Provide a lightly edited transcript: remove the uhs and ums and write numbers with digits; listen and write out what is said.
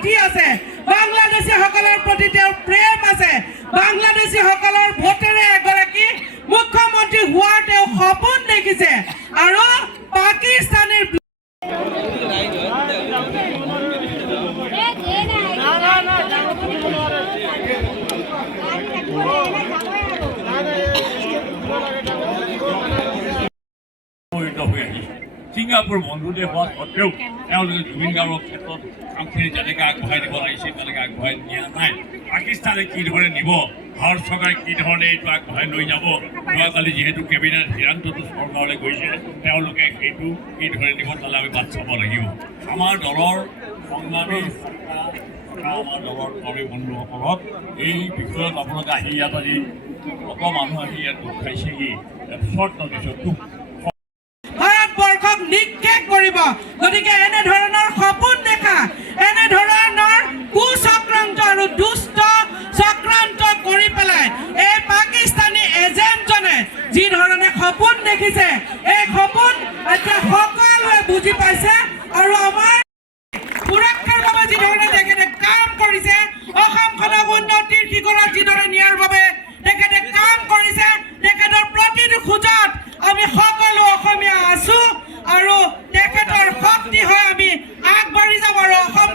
নীতি আছে, বাংলাদেশীসকলৰ প্ৰতি তেওঁৰ প্ৰেম আছে, বাংলাদেশীসকলৰ ভোটেৰে এগৰাকী মুখ্যমন্ত্ৰী হোৱাৰ তেওঁ সপোন দেখিছে আৰু পাকিস্তানীৰ ছিংগাপুৰ বন্ধুদেৱ হোৱা সত্ত্বেও তেওঁলোকে জুবিন গাৰ্গৰ ক্ষেত্ৰত কামখিনি যেনেকৈ আগবঢ়াই দিব লাগিছিল তেনেকৈ আগবঢ়াই নিয়া নাই। পাকিস্তানে কি ধৰণে নিব, ভাৰত চৰকাৰে কি ধৰণে এইটো আগবঢ়াই লৈ যাব, যোৱাকালি যিহেতু কেবিনেট সিদ্ধান্তটো চৰকাৰলৈ গৈছে, তেওঁলোকে সেইটো কি ধৰণে নিব তালৈ আমি বাট চাব লাগিব। আমাৰ দলৰ সংগ্ৰামী আমাৰ দলৰ কৰ্মী বন্ধুসকলক এই বিষয়ত আপোনালোকে আহি ইয়াত আজি অত মানুহ আহি ইয়াত দুখ খাইছেহি, চৰ্ট নটিছত দুখ ভাৰতবৰ্ষক নিক্ষেপ কৰিব। গতিকে এনেধৰণৰ সপোন দেখা, এনেধৰণৰ কুচক্ৰান্ত আৰু দুষ্ট চক্ৰান্ত কৰি পেলাই এই পাকিস্তানী এজেণ্টজনে যি ধৰণে সপোন দেখিছে, এই সপোন এতিয়া সকলোৱে বুজি পাইছে আৰু আমাৰ সুৰক্ষাৰ বাবে যি ধৰণে তেখেতে কাম কৰিছে, অসমখনক উন্নতিৰ শিখৰত যিদৰে নিয়াৰ বাবে তেখেতে কাম কৰিছে, তেখেতৰ প্ৰতিটো খোজত আমি সকলো অসমীয়া আছো আৰু তেখেতৰ শক্তি হৈ আমি আগবাঢ়ি যাম আৰু অসম